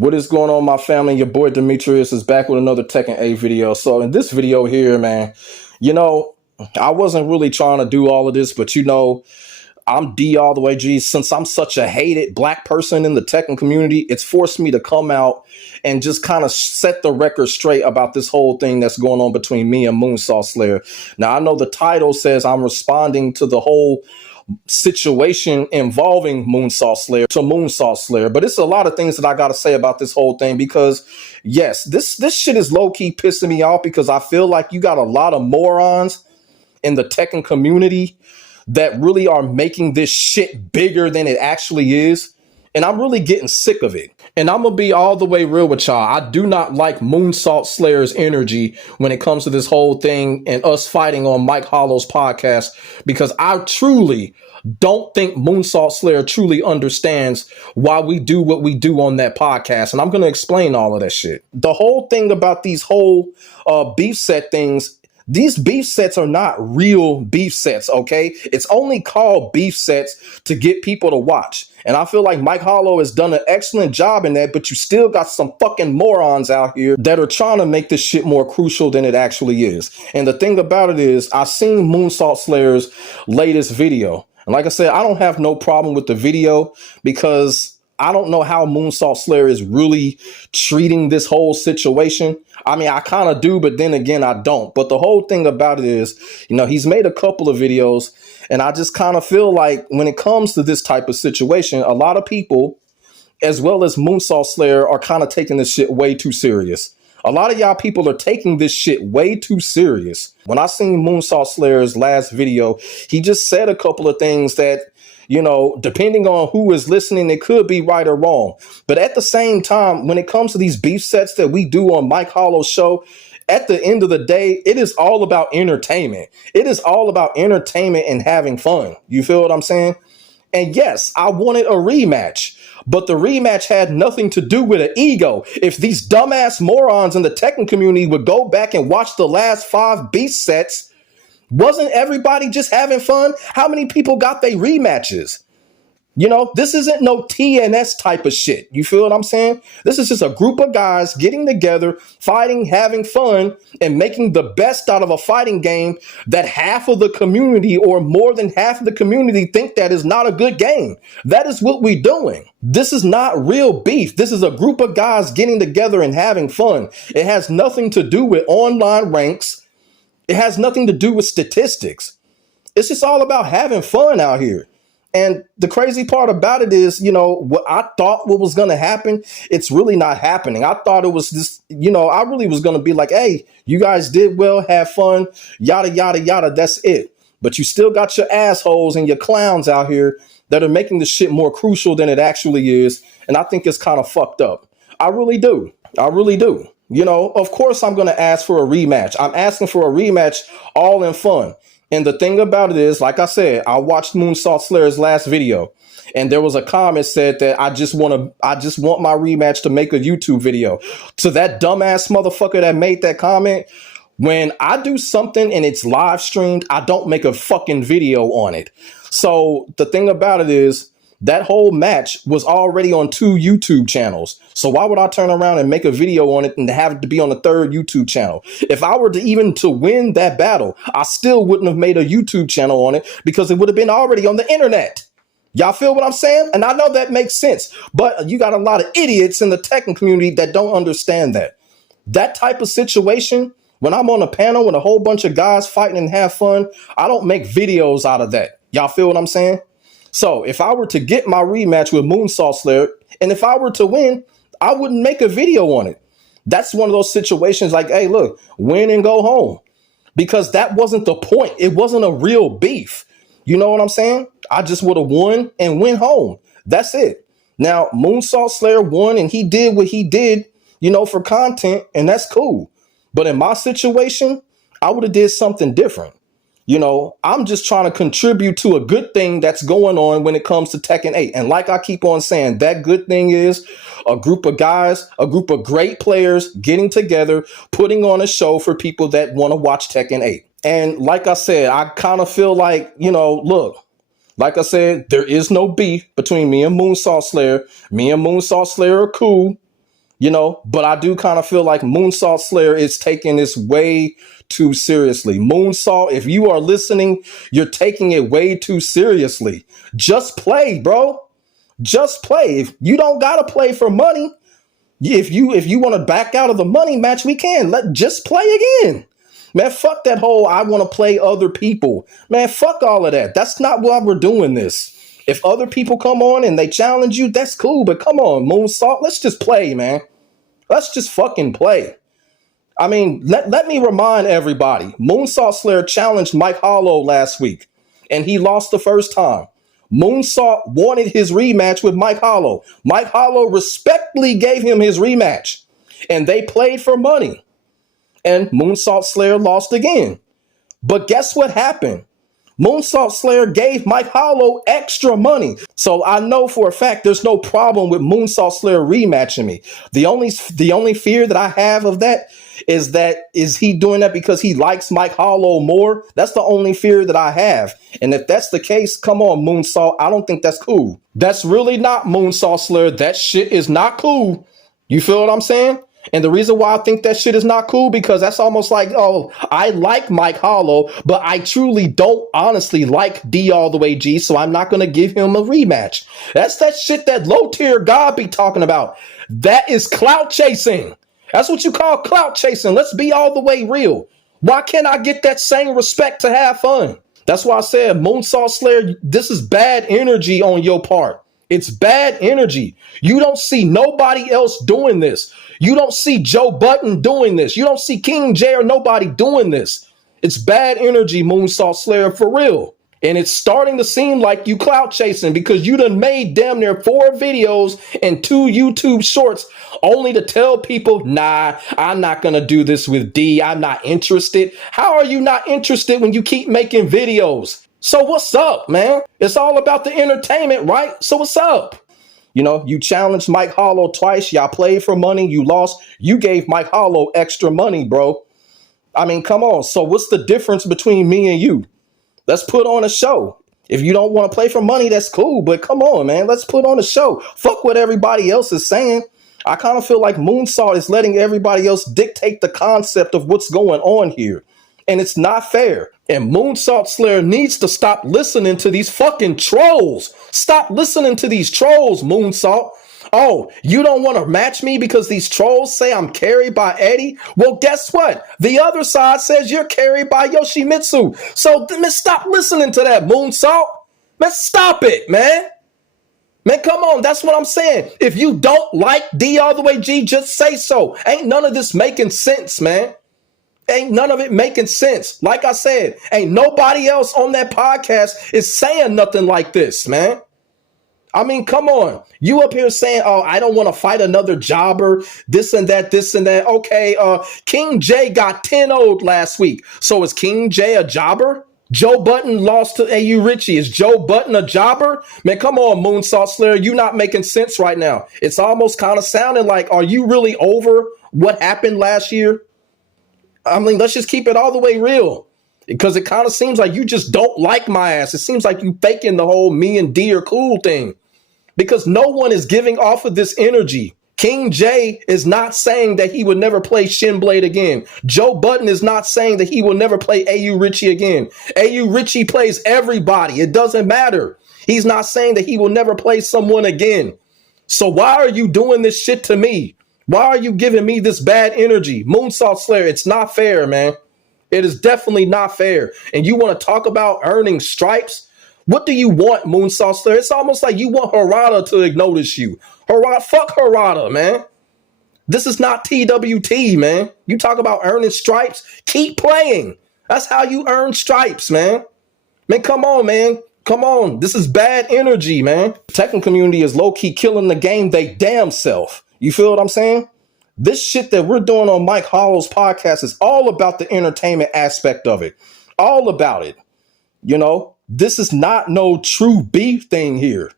What is going on, my family? Your boy Demetrius is back with another Tekken 8 video. So in this video here, man, I wasn't really trying to do all of this, but I'm D all the way G. Since I'm such a hated black person in the Tekken community, it's forced me to come out and just kind of set the record straight about this whole thing that's going on between me and Moonsault Slayer. Now, I know the title says I'm responding to the whole situation involving Moonsault Slayer, but it's a lot of things that I got to say about this whole thing because, yes, this shit is low-key pissing me off because I feel like you got a lot of morons in the Tekken community that really are making this shit bigger than it actually is. And I'm really getting sick of it. And I'm going to be all the way real with y'all. I do not like Moonsault Slayer's energy when it comes to this whole thing and us fighting on Mike Hollow's podcast, because I truly don't think Moonsault Slayer truly understands why we do what we do on that podcast. And I'm going to explain all of that shit. The whole thing about these whole beef set things, these beef sets are not real beef sets, okay? It's only called beef sets to get people to watch. And I feel like Mike Hollow has done an excellent job in that, but you still got some fucking morons out here that are trying to make this shit more crucial than it actually is. And the thing about it is, I've seen Moonsault Slayer's latest video. And like I said, I don't have no problem with the video because I don't know how Moonsault Slayer is really treating this whole situation. I mean, I kind of do, but then again, I don't. But the whole thing about it is, he's made a couple of videos, and I just kind of feel like when it comes to this type of situation, a lot of people, as well as Moonsault Slayer, are kind of taking this shit way too serious. A lot of y'all people are taking this shit way too serious. When I seen Moonsault Slayer's last video, he just said a couple of things that, depending on who is listening, it could be right or wrong. But at the same time, when it comes to these beef sets that we do on Mike Hollow's show, at the end of the day, it is all about entertainment. It is all about entertainment and having fun. You feel what I'm saying? And yes, I wanted a rematch, but the rematch had nothing to do with an ego. If these dumbass morons in the Tekken community would go back and watch the last 5 beef sets, wasn't everybody just having fun? How many people got their rematches? This isn't no TNS type of shit. You feel what I'm saying? This is just a group of guys getting together, fighting, having fun, and making the best out of a fighting game that half of the community or more than half of the community think that is not a good game. That is what we're doing. This is not real beef. This is a group of guys getting together and having fun. It has nothing to do with online ranks. It has nothing to do with statistics. It's just all about having fun out here. And the crazy part about it is, what I thought what was going to happen, it's really not happening. I thought it was just, I really was going to be like, hey, you guys did well, have fun, yada, yada, yada. That's it. But you still got your assholes and your clowns out here that are making the shit more crucial than it actually is. And I think it's kind of fucked up. I really do. I really do. Of course, I'm going to ask for a rematch. I'm asking for a rematch all in fun. And the thing about it is, like I said, I watched Moonsault Slayer's last video, and there was a comment said that I just want my rematch to make a YouTube video. To that dumbass motherfucker that made that comment, when I do something and it's live streamed, I don't make a fucking video on it. So the thing about it is, that whole match was already on 2 YouTube channels. So why would I turn around and make a video on it and have it to be on a 3rd YouTube channel? If I were to win that battle, I still wouldn't have made a YouTube channel on it because it would have been already on the internet. Y'all feel what I'm saying? And I know that makes sense, but you got a lot of idiots in the Tekken community that don't understand that. That type of situation, when I'm on a panel with a whole bunch of guys fighting and have fun, I don't make videos out of that. Y'all feel what I'm saying? So if I were to get my rematch with Moonsault Slayer, and if I were to win, I wouldn't make a video on it. That's one of those situations like, hey, look, win and go home. Because that wasn't the point. It wasn't a real beef. You know what I'm saying? I just would have won and went home. That's it. Now, Moonsault Slayer won and he did what he did, for content, and that's cool. But in my situation, I would have did something different. I'm just trying to contribute to a good thing that's going on when it comes to Tekken 8. And like I keep on saying, that good thing is a group of guys, a group of great players getting together, putting on a show for people that want to watch Tekken 8. And like I said, I kind of feel like, look, like I said, there is no beef between me and Moonsault Slayer. Me and Moonsault Slayer are cool. But I do kind of feel like Moonsault Slayer is taking this way too seriously. Moonsault, if you are listening, you're taking it way too seriously. Just play, bro. Just play. If you don't gotta play for money, if you want to back out of the money match, we can. Just play again. Man, fuck that whole I want to play other people. Man, fuck all of that. That's not why we're doing this. If other people come on and they challenge you, that's cool. But come on, Moonsault, let's just play, man. Let's just fucking play. I mean, let me remind everybody, Moonsault Slayer challenged Mike Hollow last week, and he lost the first time. Moonsault wanted his rematch with Mike Hollow. Mike Hollow respectfully gave him his rematch, and they played for money. And Moonsault Slayer lost again. But guess what happened? Moonsault Slayer gave Mike Hollow extra money. So I know for a fact there's no problem with Moonsault Slayer rematching me. The only fear that I have of that is he doing that because he likes Mike Hollow more? That's the only fear that I have. And if that's the case, come on, Moonsault. I don't think that's cool. That's really not Moonsault Slayer. That shit is not cool. You feel what I'm saying? And the reason why I think that shit is not cool, because that's almost like, oh, I like Mike Hollow, but I truly don't honestly like D all the way G, so I'm not going to give him a rematch. That's that shit that low tier God be talking about. That is clout chasing. That's what you call clout chasing. Let's be all the way real. Why can't I get that same respect to have fun? That's why I said, Moonsault Slayer, this is bad energy on your part. It's bad energy. You don't see nobody else doing this. You don't see Joe Button doing this. You don't see King J or nobody doing this. It's bad energy, Moonsault Slayer, for real. And it's starting to seem like you clout chasing, because you done made damn near 4 videos and 2 YouTube shorts only to tell people, nah, I'm not going to do this with D. I'm not interested. How are you not interested when you keep making videos? So what's up, man? It's all about the entertainment, right? So what's up? You challenged Mike Hollow twice. Y'all played for money. You lost. You gave Mike Hollow extra money, bro. I mean, come on. So what's the difference between me and you? Let's put on a show. If you don't want to play for money, that's cool. But come on, man. Let's put on a show. Fuck what everybody else is saying. I kind of feel like Moonsault is letting everybody else dictate the concept of what's going on here. And it's not fair. And Moonsault Slayer needs to stop listening to these fucking trolls. Stop listening to these trolls, Moonsault. Oh, you don't want to match me because these trolls say I'm carried by Eddie? Well, guess what? The other side says you're carried by Yoshimitsu. So stop listening to that, Moonsault. Man, stop it, man. Man, come on. That's what I'm saying. If you don't like D all the way G, just say so. Ain't none of this making sense, man. Ain't none of it making sense. Like I said, ain't nobody else on that podcast is saying nothing like this, man. I mean, come on. You up here saying, oh, I don't want to fight another jobber, this and that, this and that. Okay, King J got 10-0'd last week. So is King J a jobber? Joe Button lost to AU Richie. Is Joe Button a jobber? Man, come on, Moonsault Slayer. You not making sense right now. It's almost kind of sounding like, are you really over what happened last year? I mean, let's just keep it all the way real, because it kind of seems like you just don't like my ass. It seems like you faking the whole me and D are cool thing, because no one is giving off of this energy. King J is not saying that he would never play Shinblade again. Joe Button is not saying that he will never play AU Richie again. AU Richie plays everybody. It doesn't matter. He's not saying that he will never play someone again. So why are you doing this shit to me? Why are you giving me this bad energy? Moonsault Slayer, it's not fair, man. It is definitely not fair. And you want to talk about earning stripes? What do you want, Moonsault Slayer? It's almost like you want Harada to notice you. Fuck Harada, man. This is not TWT, man. You talk about earning stripes? Keep playing. That's how you earn stripes, man. Man, come on, man. Come on. This is bad energy, man. The Tekken community is low-key killing the game they damn self. You feel what I'm saying? This shit that we're doing on Mike Hollow's podcast is all about the entertainment aspect of it. All about it. This is not no true beef thing here.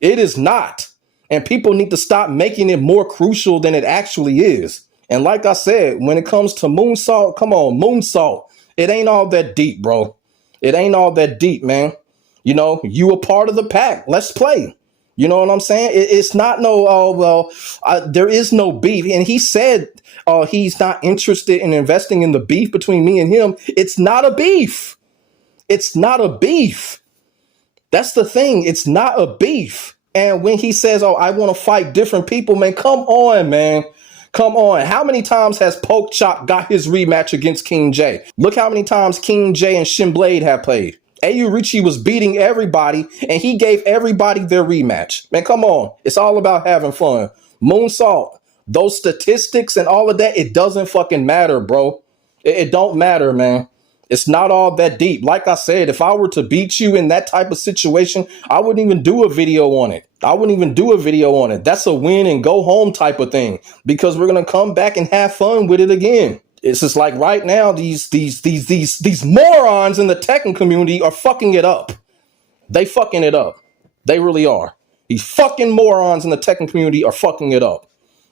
It is not. And people need to stop making it more crucial than it actually is. And like I said, when it comes to Moonsault, come on, Moonsault. It ain't all that deep, bro. It ain't all that deep, man. You a part of the pack. Let's play. You know what I'm saying? It's not no, oh, well, there is no beef. And he said he's not interested in investing in the beef between me and him. It's not a beef. It's not a beef. That's the thing. It's not a beef. And when he says, oh, I want to fight different people, man, come on, man. Come on. How many times has Poke Chop got his rematch against King J? Look how many times King J and Shin Blade have played. Ayurichi was beating everybody, and he gave everybody their rematch. Man, come on. It's all about having fun. Moonsault, those statistics and all of that, it doesn't fucking matter, bro. It don't matter, man. It's not all that deep. Like I said, if I were to beat you in that type of situation, I wouldn't even do a video on it. I wouldn't even do a video on it. That's a win and go home type of thing, because we're going to come back and have fun with it again. It's just like right now, these morons in the Tekken community are fucking it up. They fucking it up. They really are. These fucking morons in the Tekken community are fucking it up.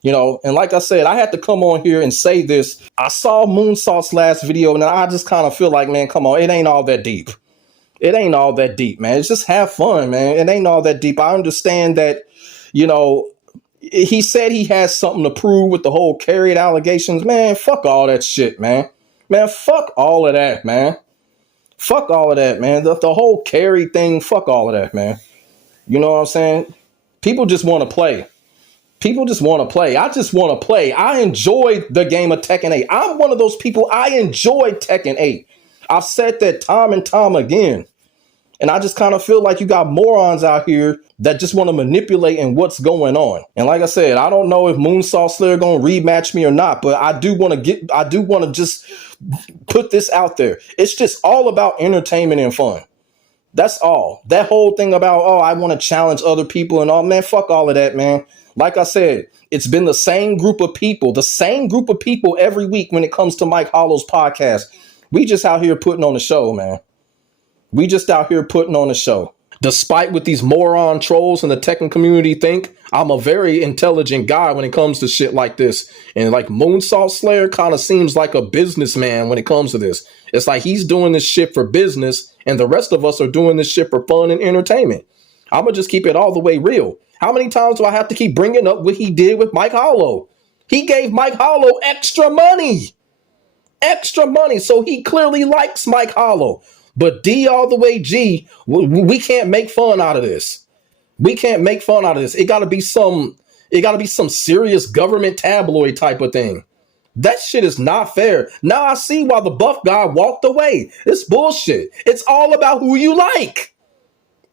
You know, and like I said, I had to come on here and say this. I saw Moonsault's last video, and I just kind of feel like, man, come on, it ain't all that deep. It ain't all that deep, man. It's just have fun, man. It ain't all that deep. I understand that, you know, he said he has something to prove with the whole carried allegations. Man, fuck all that shit, man. Man, fuck all of that, man. Fuck all of that, man. The whole carry thing, fuck all of that, man. You know what I'm saying? People just want to play. People just want to play. I just want to play. I enjoy the game of Tekken 8. I'm one of those people. I enjoy Tekken 8. I've said that time and time again. And I just kind of feel like you got morons out here that just want to manipulate in what's going on. And like I said, I don't know if Moonsault Slayer going to rematch me or not, but I do want to just put this out there. It's just all about entertainment and fun. That's all. That whole thing about, oh, I want to challenge other people and all, man, fuck all of that, man. Like I said, it's been the same group of people every week when it comes to Mike Hollow's podcast. We just out here putting on a show, man. We just out here putting on a show. Despite what these moron trolls in the Tekken community think, I'm a very intelligent guy when it comes to shit like this. And like Moonsault Slayer kind of seems like a businessman when it comes to this. It's like he's doing this shit for business, and the rest of us are doing this shit for fun and entertainment. I'm going to just keep it all the way real. How many times do I have to keep bringing up what he did with Mike Hollow? He gave Mike Hollow extra money. Extra money. So he clearly likes Mike Hollow. But D all the way G, we can't make fun out of this. We can't make fun out of this. It gotta be some serious government tabloid type of thing. That shit is not fair. Now I see why the buff guy walked away. It's bullshit. It's all about who you like.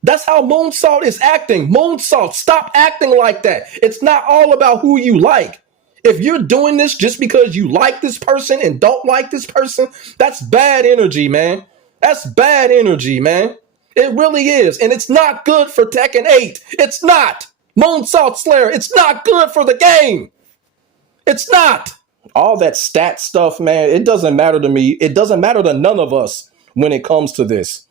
That's how Moonsault is acting. Moonsault, stop acting like that. It's not all about who you like. If you're doing this just because you like this person and don't like this person, that's bad energy, man. That's bad energy, man. It really is. And it's not good for Tekken 8. It's not. Moonsault Slayer, it's not good for the game. It's not. All that stat stuff, man, it doesn't matter to me. It doesn't matter to none of us when it comes to this.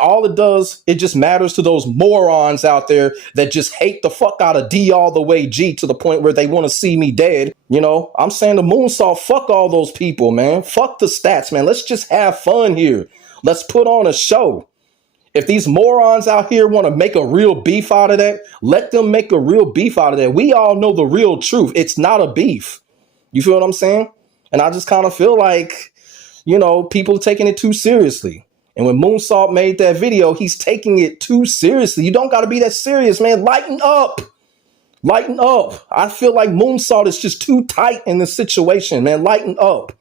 All it does, it just matters to those morons out there that just hate the fuck out of D all the way G to the point where they want to see me dead. You know, I'm saying to Moonsault, fuck all those people, man. Fuck the stats, man. Let's just have fun here. Let's put on a show. If these morons out here want to make a real beef out of that, let them make a real beef out of that. We all know the real truth. It's not a beef. You feel what I'm saying? And I just kind of feel like, you know, people are taking it too seriously. And when Moonsault made that video, he's taking it too seriously. You don't got to be that serious, man. Lighten up. Lighten up. I feel like Moonsault is just too tight in this situation, man. Lighten up.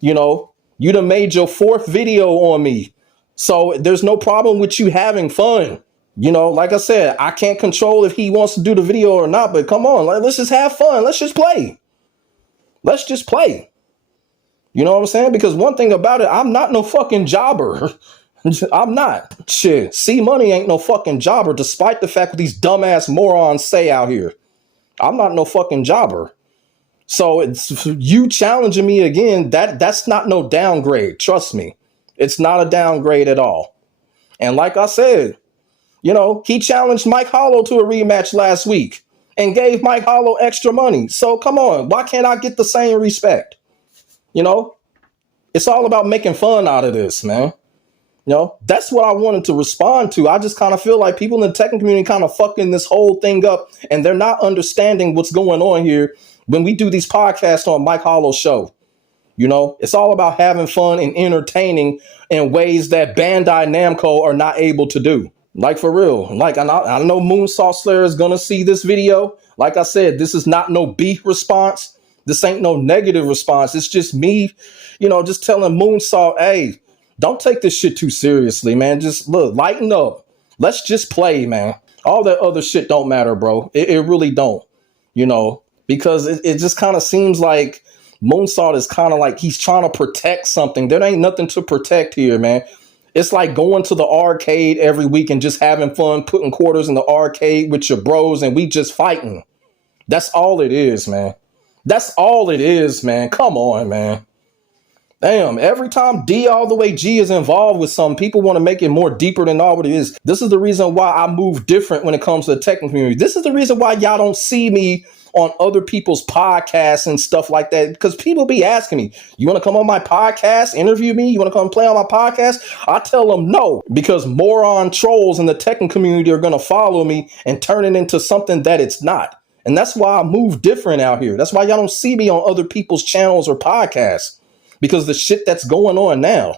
You know, you done made your 4th video on me. So there's no problem with you having fun. You know, like I said, I can't control if he wants to do the video or not, but come on, let's just have fun. Let's just play. Let's just play. You know what I'm saying? Because one thing about it, I'm not no fucking jobber. I'm not. Shit, C-Money ain't no fucking jobber, despite the fact that these dumbass morons say out here. I'm not no fucking jobber. So it's you challenging me again, that's not no downgrade. Trust me. It's not a downgrade at all. And like I said, you know, he challenged Mike Hollow to a rematch last week and gave Mike Hollow extra money. So come on, why can't I get the same respect? You know, it's all about making fun out of this, man. You know, that's what I wanted to respond to. I just kind of feel like people in the Tekken community kind of fucking this whole thing up, and they're not understanding what's going on here when we do these podcasts on Mike Hollow's show. You know, it's all about having fun and entertaining in ways that Bandai Namco are not able to do. Like, for real. Like, I know Moonsault Slayer is going to see this video. Like I said, this is not no beef response. This ain't no negative response. It's just me, you know, just telling Moonsault, hey, don't take this shit too seriously, man. Just look, lighten up. Let's just play, man. All that other shit don't matter, bro. It really don't, you know, because it just kind of seems like Moonsault is kind of like he's trying to protect something. There ain't nothing to protect here, man. It's like going to the arcade every week and just having fun, putting quarters in the arcade with your bros, and we just fighting. That's all it is, man. That's all it is, man. Come on, man. Damn, every time D all the way G is involved with something, people want to make it more deeper than all what it is. This is the reason why I move different when it comes to the Tekken community. This is the reason why y'all don't see me on other people's podcasts and stuff like that. Because people be asking me, you want to come on my podcast, interview me? You want to come play on my podcast? I tell them no, because moron trolls in the Tekken community are going to follow me and turn it into something that it's not. And that's why I move different out here. That's why y'all don't see me on other people's channels or podcasts. Because the shit that's going on now.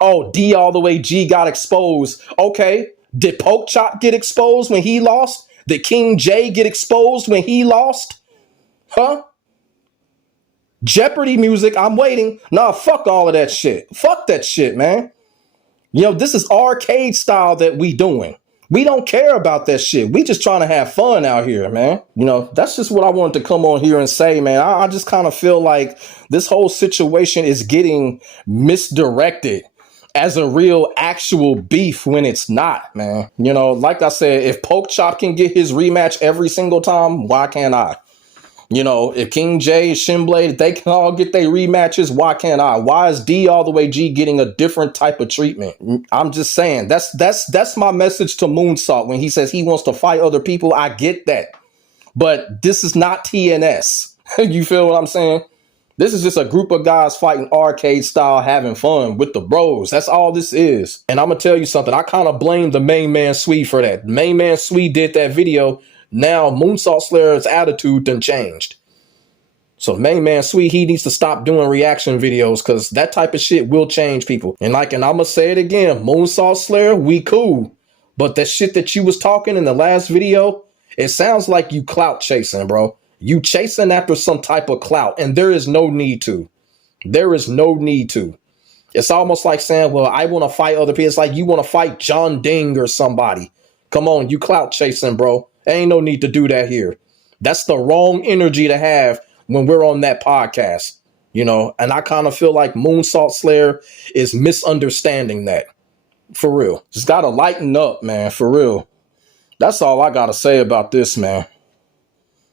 Oh, D all the way G got exposed. Okay. Did Poke Chop get exposed when he lost? Did King J get exposed when he lost? Huh? Jeopardy music, I'm waiting. Nah, fuck all of that shit. Fuck that shit, man. You know, this is arcade style that we doing. We don't care about that shit. We just trying to have fun out here, man. You know, that's just what I wanted to come on here and say, man. I just kind of feel like this whole situation is getting misdirected as a real actual beef when it's not, man. You know, like I said, if Poke Chop can get his rematch every single time, why can't I? You know, if King J, Shinblade, they can all get their rematches, why can't I? Why is D all the way G getting a different type of treatment? I'm just saying, that's my message to Moonsault when he says he wants to fight other people. I get that. But this is not TNS. You feel what I'm saying? This is just a group of guys fighting arcade style, having fun with the bros. That's all this is. And I'm going to tell you something. I kind of blame the main man Swede for that. Main man Swede did that video. Now Moonsault Slayer's attitude done changed. So main man Sweet, he needs to stop doing reaction videos because that type of shit will change people. And I'm gonna say it again, Moonsault Slayer, we cool. But that shit that you was talking in the last video, it sounds like you clout chasing, bro. You chasing after some type of clout, and there is no need to. There is no need to. It's almost like saying, well, I want to fight other people. It's like you want to fight John Ding or somebody. Come on, you clout chasing, bro. Ain't no need to do that here. That's the wrong energy to have when we're on that podcast, you know, and I kind of feel like Moonsault Slayer is misunderstanding that. For real. Just got to lighten up, man, for real. That's all I got to say about this, man.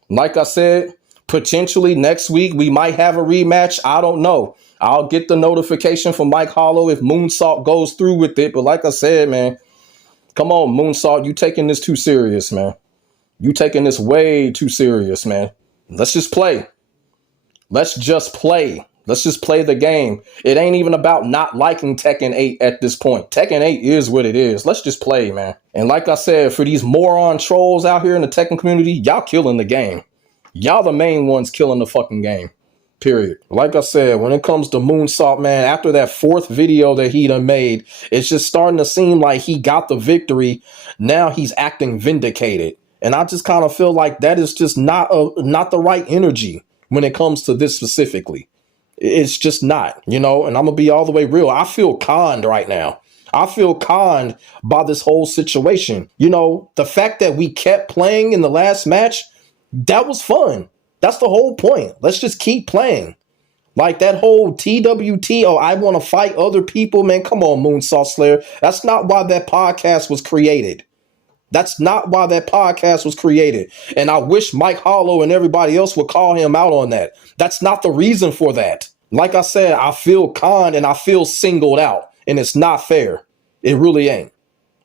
Like I said, potentially next week we might have a rematch. I don't know. I'll get the notification from Mike Hollow if Moonsault goes through with it. But like I said, man, come on, Moonsault, you taking this too serious, man. You taking this way too serious, man. Let's just play. Let's just play. Let's just play the game. It ain't even about not liking Tekken 8 at this point. Tekken 8 is what it is. Let's just play, man. And like I said, for these moron trolls out here in the Tekken community, y'all killing the game. Y'all the main ones killing the fucking game. Period. Like I said, when it comes to Moonsault, man, after that fourth video that he done made, it's just starting to seem like he got the victory. Now he's acting vindicated. And I just kind of feel like that is just not the right energy when it comes to this specifically. It's just not, you know, and I'm going to be all the way real. I feel conned right now. I feel conned by this whole situation. You know, the fact that we kept playing in the last match, that was fun. That's the whole point. Let's just keep playing. Like that whole TWT, oh, I want to fight other people, man. Come on, Moonsault Slayer. That's not why that podcast was created. That's not why that podcast was created. And I wish Mike Hollow and everybody else would call him out on that. That's not the reason for that. Like I said, I feel conned and I feel singled out. And it's not fair. It really ain't.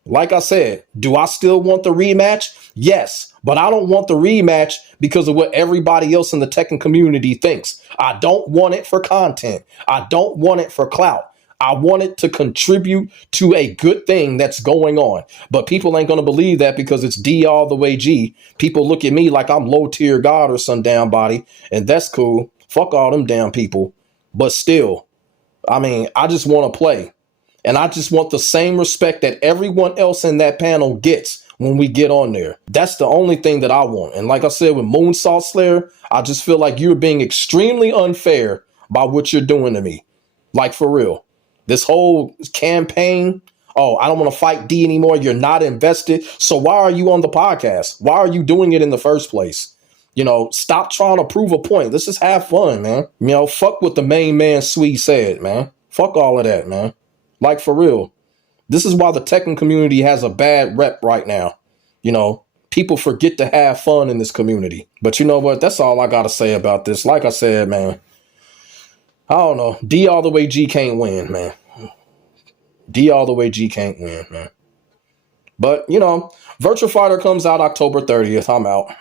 Like I said, do I still want the rematch? Yes, but I don't want the rematch because of what everybody else in the Tekken community thinks. I don't want it for content. I don't want it for clout. I want it to contribute to a good thing that's going on. But people ain't going to believe that because it's D all the way G. People look at me like I'm low tier God or some damn body. And that's cool. Fuck all them damn people. But still, I mean, I just want to play. And I just want the same respect that everyone else in that panel gets when we get on there. That's the only thing that I want. And like I said, with Moonsault Slayer, I just feel like you're being extremely unfair by what you're doing to me. Like, for real. This whole campaign, oh, I don't want to fight D anymore. You're not invested. So why are you on the podcast? Why are you doing it in the first place? You know, stop trying to prove a point. Let's just have fun, man. You know, fuck what the main man Swede said, man. Fuck all of that, man. Like, for real. This is why the Tekken community has a bad rep right now. You know, people forget to have fun in this community. But you know what? That's all I got to say about this. Like I said, man, I don't know. D all the way G can't win, man. D all the way G can't win, man. But, you know, Virtua Fighter comes out October 30th. I'm out.